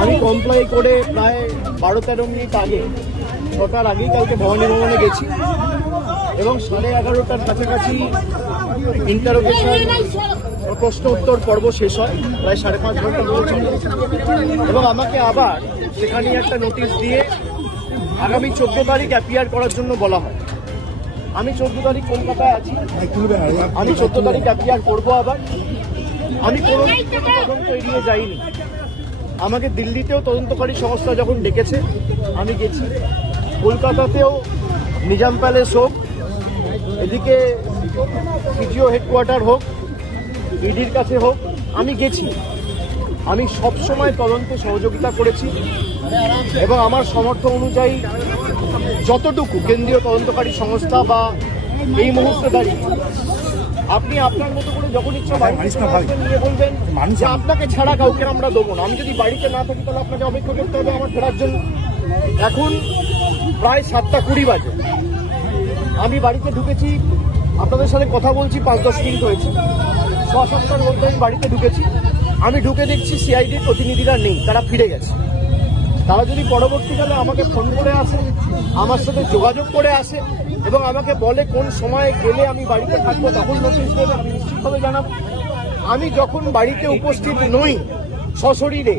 আমি কমপ্লাই করে প্রায় 12-13 মিনিট আগে, 6টার আগেই কালকে ভবানী ভবনে গেছি এবং 11:30টার কাছাকাছি ইন্টারোগেশন প্রশ্ন উত্তর পর্ব শেষ হয়, প্রায় 5.5 ঘন্টা ধরে চলে এবং আমাকে আবার সেখানে একটা নোটিশ দিয়ে আগামী 14 তারিখ অ্যাপিয়ার করার জন্য বলা হয়। আমি 14 তারিখ কলকাতায় আছি, আমি 14 তারিখ অ্যাপিয়ার করবো আবার। আমি কোনো তদন্ত এড়িয়ে যাইনি। আমাকে দিল্লিতেও তদন্তকারী সংস্থা যখন ডেকেছে আমি গেছি, কলকাতাতেও নিজাম প্যালেস হোক, এদিকে সিজিও হেডকোয়ার্টার হোক, ইডির কাছে হোক, আমি গেছি। আমি সবসময় তদন্তে সহযোগিতা করেছি এবং আমার সামর্থ্য অনুযায়ী যতটুকু কেন্দ্রীয় তদন্তকারী সংস্থা বা এই মুহূর্তে দাঁড়িয়ে আপনি আপনার মতো করে যখন ইচ্ছা নিয়ে বলবেন যে আপনাকে ছাড়া কাউকে আমরা দেবো না। আমি যদি বাড়িতে না থাকি তাহলে আপনাকে অপেক্ষা করতে হবে আমার ফেরার জন্য। এখন প্রায় 7:20 বাজে, আমি বাড়িতে ঢুকেছি, আপনাদের সাথে কথা বলছি 5-10 মিনিট হয়েছে। 6-7টার মধ্যে আমি বাড়িতে ঢুকেছি। আমি ঢুকে দেখছি সিআইডির প্রতিনিধিরা নেই, তারা ফিরে গেছে। তারা যদি পরবর্তীকালে আমাকে ফোন করে আসে, আমার সাথে যোগাযোগ করে আসে এবং আমাকে বলে কোন সময়ে গেলে আমি বাড়িতে থাকবো, তখন নোটিশ দেবে, আমি নিশ্চিতভাবে জানাবো। আমি যখন বাড়িতে উপস্থিত নই সশরীরে,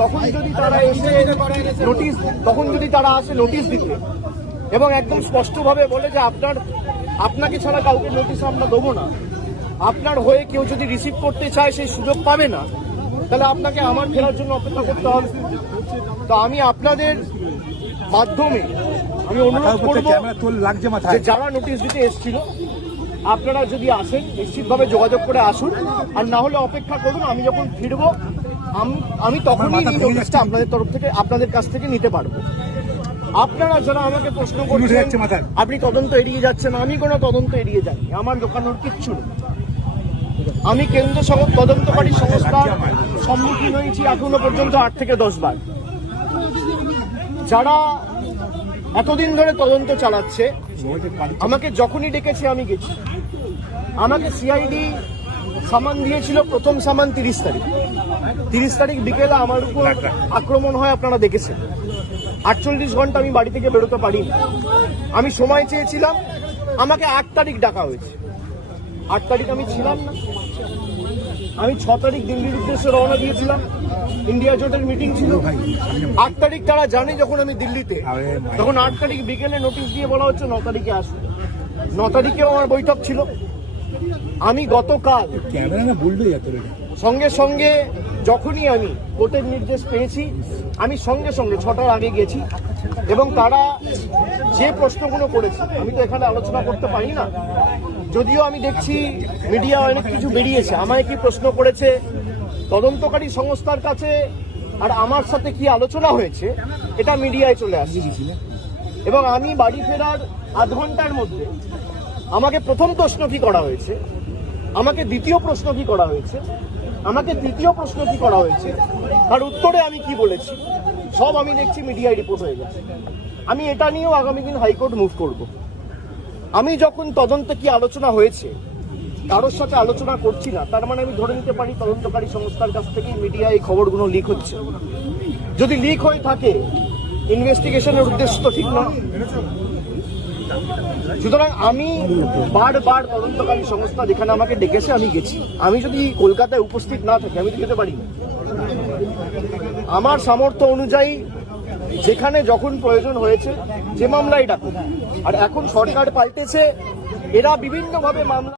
তখন যদি তারা এসে নোটিশ, তখন যদি তারা আসে নোটিশ দিতে এবং একদম স্পষ্টভাবে বলে যে আপনাকে ছাড়া কাউকে নোটিশ আমরা দেবো না, আপনার হয়ে কেউ যদি রিসিভ করতে চায় সেই সুযোগ পাবে না, তাহলে আপনাকে আমার ফেরার জন্য অপেক্ষা করতে হবে। তো আমি আপনাদের মাধ্যমে আমি অনুরোধ করব যে যারা নোটিশ দিতে এসেছিল আপনারা যদি আসেন নিশ্চিতভাবে যোগাযোগ করে আসুন, আর না হলে অপেক্ষা করুন। আমি যখন ফিরবো আমি তখনই এই নোটিশটা আপনাদের তরফ থেকে, আপনাদের কাছ থেকে নিতে পারবো। আপনারা যারা আমাকে প্রশ্ন করছেন আপনি তদন্ত এড়িয়ে যাচ্ছেন, আমি কোনো তদন্ত এড়িয়ে যাইনি, আমার দোকানোর কিচ্ছু নেই। আমি কেন্দ্র তদন্তকারী সংস্থার সম্মুখীন হয়েছি এখনো পর্যন্ত 8 থেকে 10 বার। যারা এতদিন ধরে তদন্ত চালাচ্ছে আমাকে যখনই ডেকেছে আমি গেছি। আমাকে সিআইডি সামান দিয়েছিল, প্রথম সামান 30 তারিখ। 30 তারিখ বিকেলে আমার উপর আক্রমণ হয়, আপনারা দেখেছেন। 48 ঘন্টা আমি বাড়ি থেকে বেরোতে পারিনি। আমি সময় চেয়েছিলাম, আমাকে 8 তারিখ ডাকা হয়েছে। 8 তারিখ আমি ছিলাম না। আমি 6 তারিখ দিল্লির উদ্দেশ্যে রওনা দিয়েছিলাম, ইন্ডিয়া জোটের মিটিং ছিল। 8 তারিখ তারা জানে যখন আমি দিল্লিতে, তখন 8 তারিখ বিকেলে নোটিশ দিয়ে বলা হচ্ছে 9 তারিখে আসুন। 9 তারিখেও আমার বৈঠক ছিল। আমি গতকাল সঙ্গে সঙ্গে যখনই আমি কোর্টের নির্দেশ পেয়েছি আমি সঙ্গে সঙ্গে 6টার আগে গেছি এবং তারা যে প্রশ্নগুলো করেছে আমি তো এখানে আলোচনা করতে পারি না, যদিও আমি দেখছি মিডিয়া অনেক কিছু বেরিয়েছে। আমায় কি প্রশ্ন করেছে তদন্তকারী সংস্থার কাছে আর আমার সাথে কি আলোচনা হয়েছে এটা মিডিয়ায় চলে আসছে এবং আমি বাড়ি ফেরার আধ ঘন্টার মধ্যে আমাকে প্রথম প্রশ্ন কি করা হয়েছে, আমাকে দ্বিতীয় প্রশ্ন কি করা হয়েছে, আমাকে তৃতীয় প্রশ্ন কি করা হয়েছে, তার উত্তরে আমি কি বলেছি সব আমি দেখছি মিডিয়ায় রিপোর্ট হয়ে গেছে। আমি এটা নিয়েও আগামী দিন হাইকোর্ট মুভ করব। আমি যখন তদন্তে কি আলোচনা হয়েছে কারোর সাথে আলোচনা করছি না, তার মানে আমি ধরে নিতে পারি তদন্তকারী সংস্থার কাছ থেকে মিডিয়ায় এই খবরগুলো লিক হচ্ছে। যদি লিক হয়ে থাকে ইনভেস্টিগেশনের উদ্দেশ্য তো ঠিক না। সুতরাং আমি বারবার তদন্তকারী সংস্থা যেখানে আমাকে ডেকেছে আমি গেছি। আমি যদি কলকাতায় উপস্থিত না থাকি আমি তো যেতে পারি না। আমার সামর্থ্য অনুযায়ী যেখানে যখন প্রয়োজন হয়েছে যে মামলাই ডাকুন। আর এখন সরকার পাল্টেছে, এরা বিভিন্নভাবে মামলা